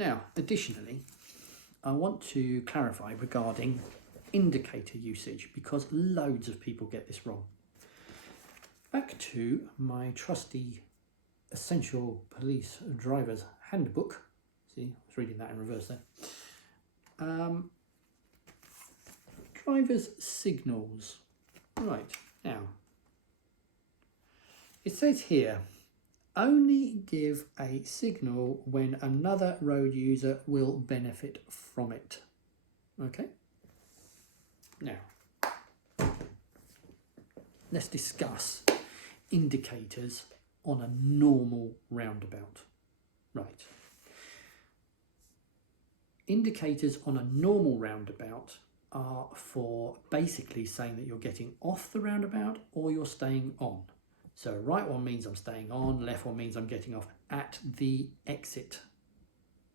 Now, additionally, I want to clarify regarding indicator usage because loads of people get this wrong. Back to my trusty Essential Police Driver's Handbook. See, I was reading that in reverse there. Driver's signals. Right, now, it says here, only give a signal when another road user will benefit from it. Okay? Now, let's discuss indicators on a normal roundabout. Right. Indicators on a normal roundabout are for basically saying that you're getting off the roundabout or you're staying on. So right one means I'm staying on, left one means I'm getting off at the exit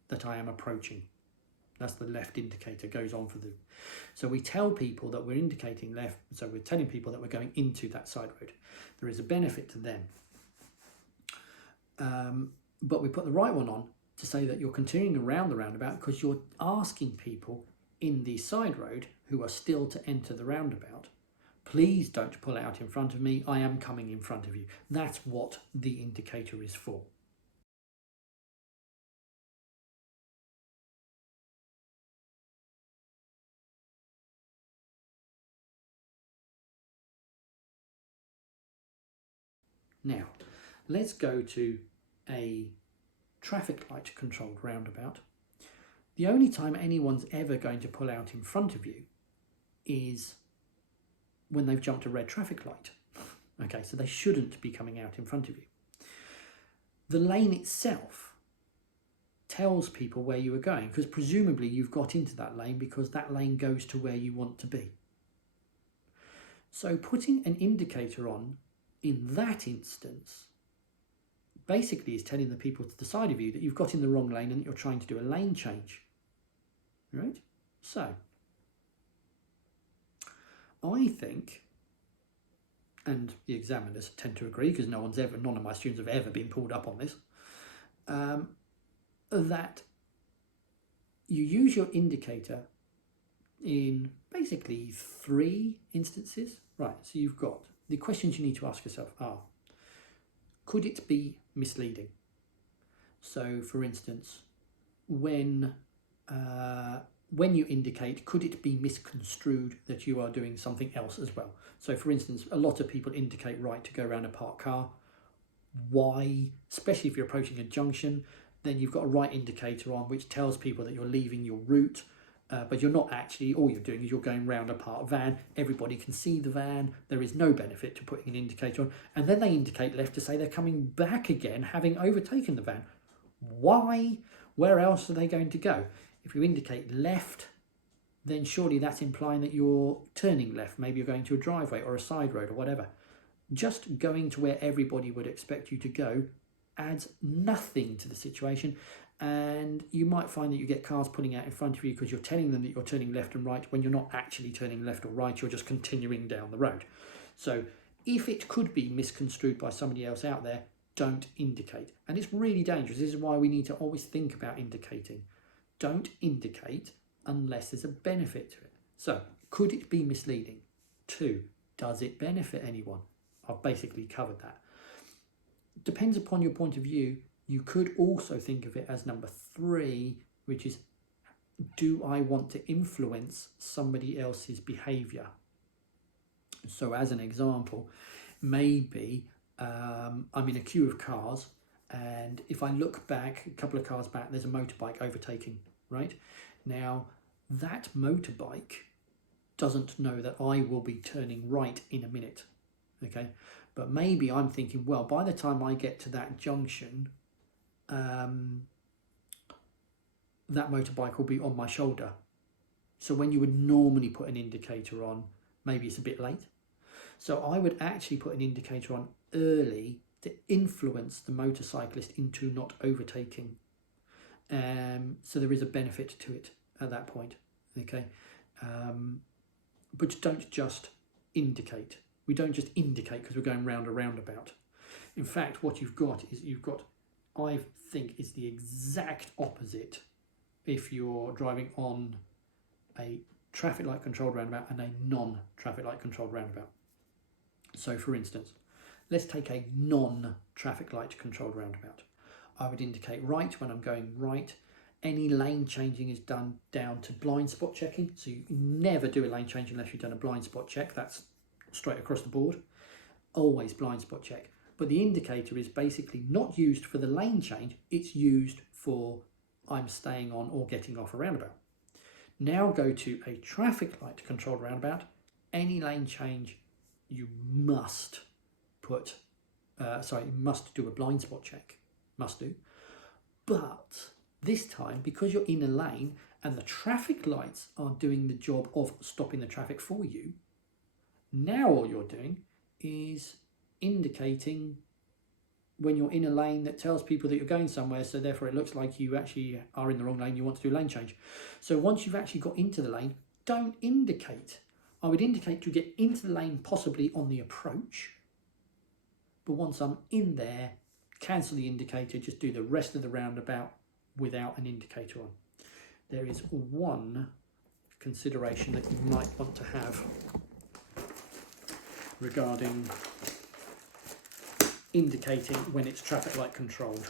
that I am approaching. That's the left indicator, goes on for the... So we tell people that we're indicating left, so we're telling people that we're going into that side road. There is a benefit to them. But we put the right one on to say that you're continuing around the roundabout because you're asking people in the side road who are still to enter the roundabout, please don't pull out in front of me, I am coming in front of you. That's what the indicator is for. Now, let's go to a traffic light controlled roundabout. The only time anyone's ever going to pull out in front of you is when they've jumped a red traffic light. Okay, so they shouldn't be coming out in front of you. The lane itself tells people where you are going because presumably you've got into that lane because that lane goes to where you want to be. So putting an indicator on in that instance basically is telling the people to the side of you that you've got in the wrong lane and that you're trying to do a lane change. Right? So, I think, and the examiners tend to agree because none of my students have ever been pulled up on this, that you use your indicator in basically 3 instances. Right, so you've got, the questions you need to ask yourself are, could it be misleading? So, for instance, when you indicate, could it be misconstrued that you are doing something else as well? So, for instance, a lot of people indicate right to go around a parked car. Why? Especially if you're approaching a junction, then you've got a right indicator on which tells people that you're leaving your route, but you're not actually, all you're doing is you're going round a parked van. Everybody can see the van. There is no benefit to putting an indicator on. And then they indicate left to say they're coming back again, having overtaken the van. Why? Where else are they going to go? If you indicate left, then surely that's implying that you're turning left. Maybe you're going to a driveway or a side road or whatever. Just going to where everybody would expect you to go adds nothing to the situation. And you might find that you get cars pulling out in front of you because you're telling them that you're turning left and right when you're not actually turning left or right, you're just continuing down the road. So if it could be misconstrued by somebody else out there, don't indicate. And it's really dangerous. This is why we need to always think about indicating. Don't indicate unless there's a benefit to it. So, could it be misleading? 2, does it benefit anyone? I've basically covered that. Depends upon your point of view. You could also think of it as number 3, which is, do I want to influence somebody else's behaviour? So as an example, maybe I'm in a queue of cars, and if I look back, a couple of cars back, there's a motorbike overtaking, right? Now, that motorbike doesn't know that I will be turning right in a minute, okay? But maybe I'm thinking, well, by the time I get to that junction, that motorbike will be on my shoulder. So when you would normally put an indicator on, maybe it's a bit late. So I would actually put an indicator on early to influence the motorcyclist into not overtaking. So there is a benefit to it at that point, okay? But don't just indicate. We don't just indicate because we're going round a roundabout. In fact, what you've got is I think is the exact opposite if you're driving on a traffic light controlled roundabout and a non-traffic light controlled roundabout. So for instance, let's take a non-traffic light controlled roundabout. I would indicate right when I'm going right. Any lane changing is done down to blind spot checking. So you never do a lane change unless you've done a blind spot check. That's straight across the board. Always blind spot check. But the indicator is basically not used for the lane change. It's used for I'm staying on or getting off a roundabout. Now go to a traffic light controlled roundabout. Any lane change you must put, you must do a blind spot check. Must do. But this time, because you're in a lane and the traffic lights are doing the job of stopping the traffic for you, now all you're doing is indicating when you're in a lane that tells people that you're going somewhere, so therefore it looks like you actually are in the wrong lane, you want to do a lane change. So once you've actually got into the lane, don't indicate. I would indicate to get into the lane possibly on the approach, but once I'm in there, cancel the indicator, just do the rest of the roundabout without an indicator on. There is one consideration that you might want to have regarding indicating when it's traffic light controlled.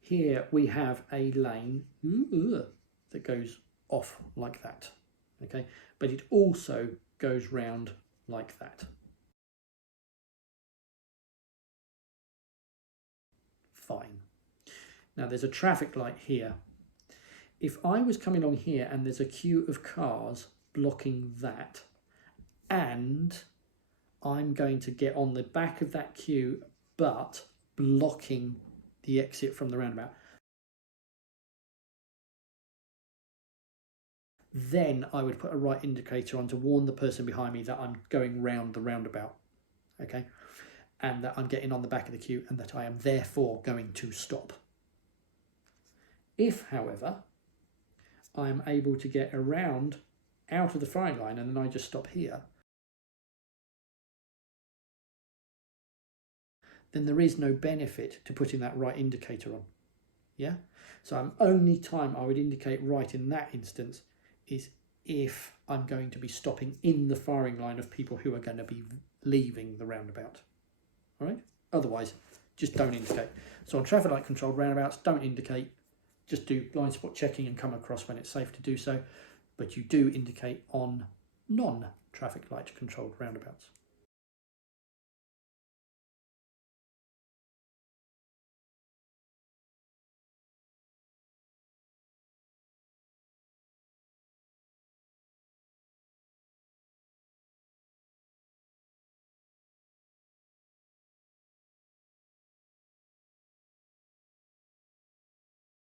Here we have a lane that goes off like that, okay, but it also goes round like that. Fine. Now there's a traffic light here. If I was coming along here and there's a queue of cars blocking that, and I'm going to get on the back of that queue but blocking the exit from the roundabout, then I would put a right indicator on to warn the person behind me that I'm going round the roundabout, okay, and that I'm getting on the back of the queue and that I am therefore going to stop. If, however, I am able to get around out of the firing line and then I just stop here, then there is no benefit to putting that right indicator on. Yeah? So only time I would indicate right in that instance is if I'm going to be stopping in the firing line of people who are going to be leaving the roundabout. All right? Otherwise, just don't indicate. So on traffic light controlled roundabouts, don't indicate. Just do blind spot checking and come across when it's safe to do so. But you do indicate on non-traffic light controlled roundabouts.